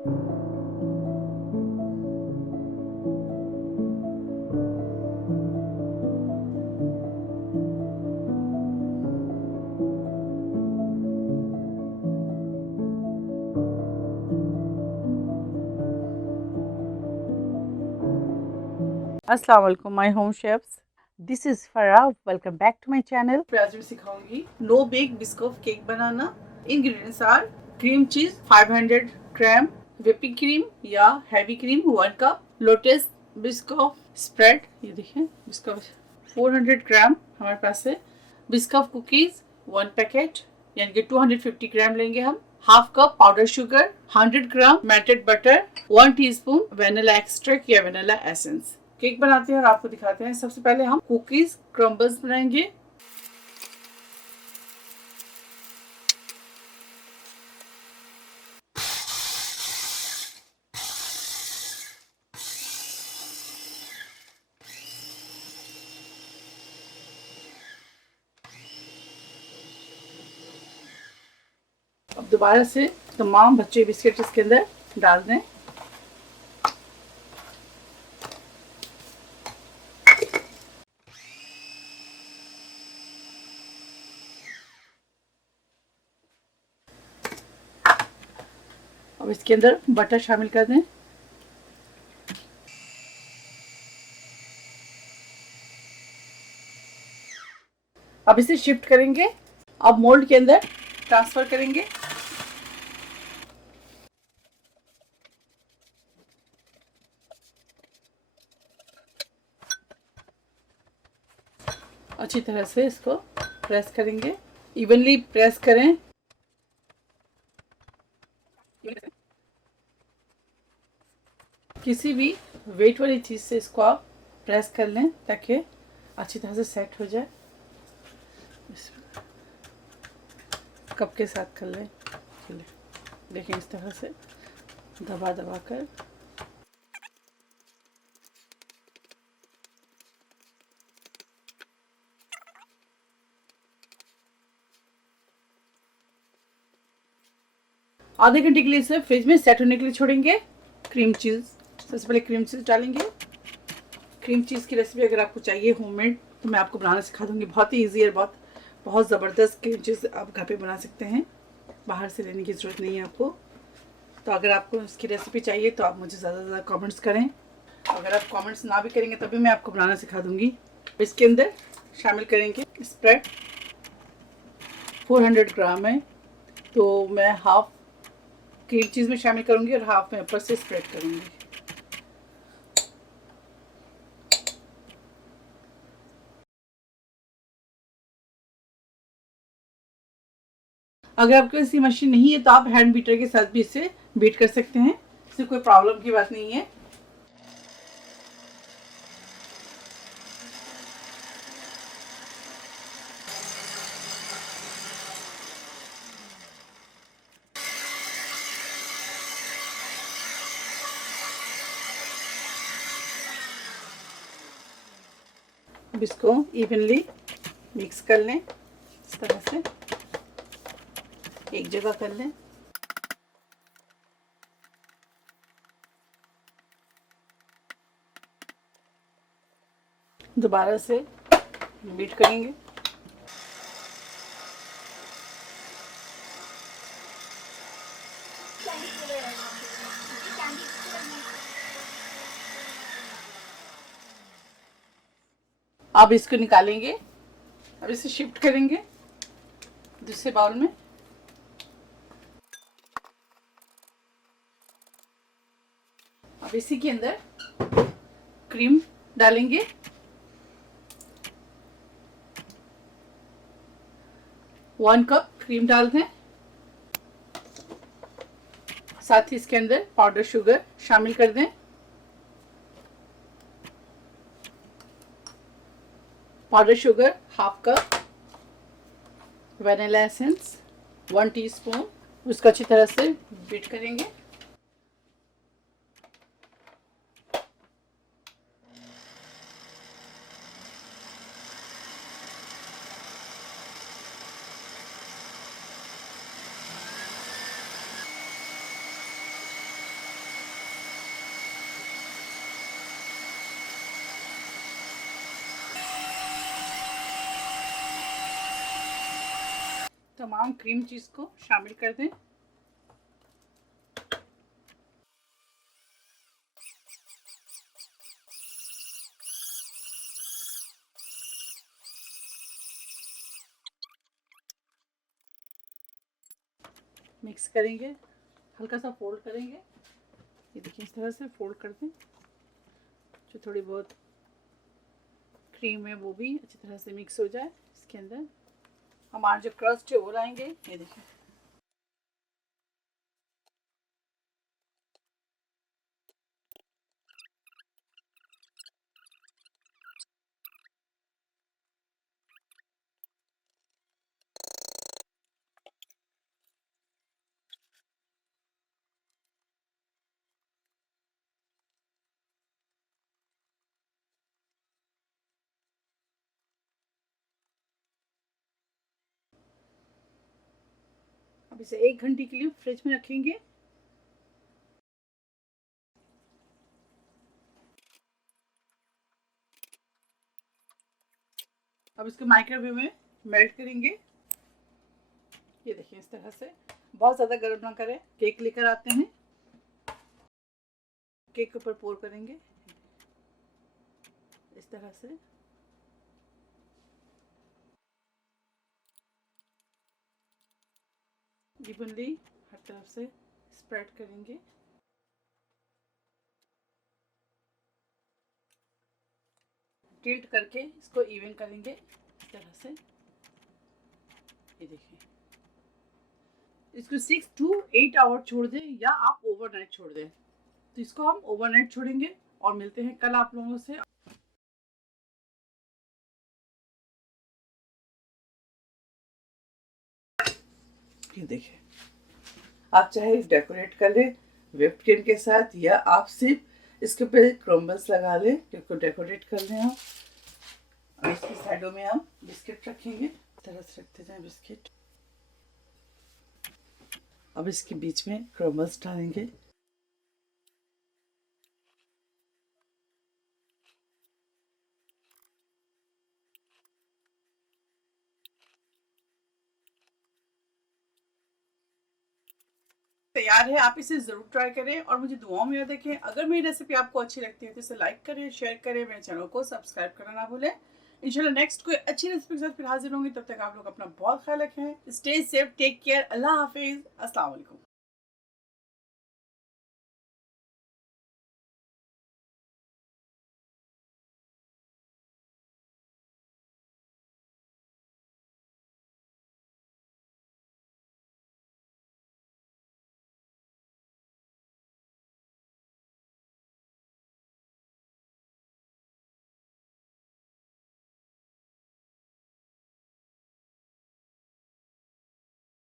अस्सलाम वालेकुम my home chefs, this is Farah. Welcome back to my channel. आज मैं सिखाऊंगी नो बेक बिस्कुट केक बनाना। Ingredients are cream cheese 500 gram, whipping cream या heavy cream 1 cup, lotus biscuit spread, ये देखिए बिस्कुट 400 ग्राम हमारे पास है, बिस्कुट कुकीज 1 पैकेट यानी कि 250 ग्राम लेंगे हम, half cup powder sugar, 100 gram melted butter, 1 teaspoon vanilla extract या वेनिला एसेंस। केक बनाते हैं और आपको दिखाते हैं। सबसे पहले हम कुकीज क्रम्बल्स बनाएंगे। अब दोबारा से तमाम बच्चे बिस्किट इसके अंदर डाल दें। अब इसके अंदर बटर शामिल कर दें। अब इसे शिफ्ट करेंगे। अब मोल्ड के अंदर ट्रांसफर करेंगे। अच्छी तरह से इसको प्रेस करेंगे, इवनली प्रेस करें। किसी भी वेट वाली चीज़ से इसको आप प्रेस कर लें ताकि अच्छी तरह से सेट हो जाए। कप के साथ कर लें। चलिए देखिए इस तरह से दबा दबा कर। आधे घंटे के लिए इसे फ्रिज में सेट होने के लिए छोड़ेंगे। क्रीम चीज़, सबसे पहले क्रीम चीज़ डालेंगे। क्रीम चीज़ की रेसिपी अगर आपको चाहिए होममेड तो मैं आपको बनाना सिखा दूंगी। बहुत ही ईजी है, बहुत ज़बरदस्त क्रीम चीज़ आप घर पे बना सकते हैं। बाहर से लेने की ज़रूरत नहीं है आपको। तो अगर आपको इसकी रेसिपी चाहिए तो आप मुझे ज़्यादा से ज़्यादा कमेंट्स करें। अगर आप कमेंट्स ना भी करेंगे तभी मैं आपको बनाना सिखा दूंगी। इसके अंदर शामिल करेंगे स्प्रेड, 400 ग्राम है तो मैं हाफ क्रीम चीज़ में शामिल करूंगी और हाफ में ऊपर से स्प्रेड करूंगी। अगर आपके पास ये मशीन नहीं है तो आप हैंड बीटर के साथ भी इसे बीट कर सकते हैं। इससे कोई प्रॉब्लम की बात नहीं है। अब इसको इवनली मिक्स कर लें, इस तरह से एक जगह कर लें। दोबारा से बीट करेंगे। अब इसको निकालेंगे। अब इसे शिफ्ट करेंगे दूसरे बाउल में। अब इसी के अंदर क्रीम डालेंगे। वन कप क्रीम डाल दें। साथ ही इसके अंदर पाउडर शुगर शामिल कर दें। Powder sugar half cup, vanilla essence 1 teaspoon. उसको अच्छी तरह से बीट करेंगे। तमाम क्रीम चीज़ को शामिल कर दें। मिक्स करेंगे, हल्का सा फोल्ड करेंगे। ये देखिए इस तरह से फोल्ड कर दें। जो थोड़ी बहुत क्रीम है वो भी अच्छी तरह से मिक्स हो जाए इसके अंदर। हमारा जो क्रस्ट है वो लाएंगे। ये देखिए अब इसे 1 घंटे के लिए फ्रिज में रखेंगे। अब इसको माइक्रोवेव में मेल्ट करेंगे। ये देखिए इस तरह से, बहुत ज़्यादा गर्म ना करें। केक लेकर आते हैं, केक के ऊपर पोर करेंगे इस तरह से। इवनली हर तरफ से स्प्रेड करेंगे। टिल्ट करके इसको इवन करेंगे इस तरह से। ये देखिए इसको 6 to 8 आवर छोड़ दें या आप ओवरनाइट छोड़ दें। तो इसको हम ओवरनाइट छोड़ेंगे और मिलते हैं कल आप लोगों से। ये देखिए आप चाहे डेकोरेट कर लें व्हिप्ड क्रीम के साथ, या आप सिर्फ इसके ऊपर क्रम्बल्स लगा लें, क्योंकि डेकोरेट कर लें आप। और इसकी साइडों में हम बिस्किट रखेंगे, इस तरह से रखते जाएं बिस्किट। अब इसके बीच में क्रम्बल्स डालेंगे। तैयार है, आप इसे ज़रूर ट्राई करें और मुझे दुआओं में याद रखें। अगर मेरी रेसिपी आपको अच्छी लगती है तो इसे लाइक करें, शेयर करें, मेरे चैनल को सब्सक्राइब करना ना भूलें। इंशाल्लाह नेक्स्ट कोई अच्छी रेसिपी के साथ फिर हाजिर होंगी। तब तक आप लोग अपना बहुत ख्याल रखें। स्टे सेफ, टेक केयर, अल्लाह हाफिज़, अस्सलाम वालेकुम।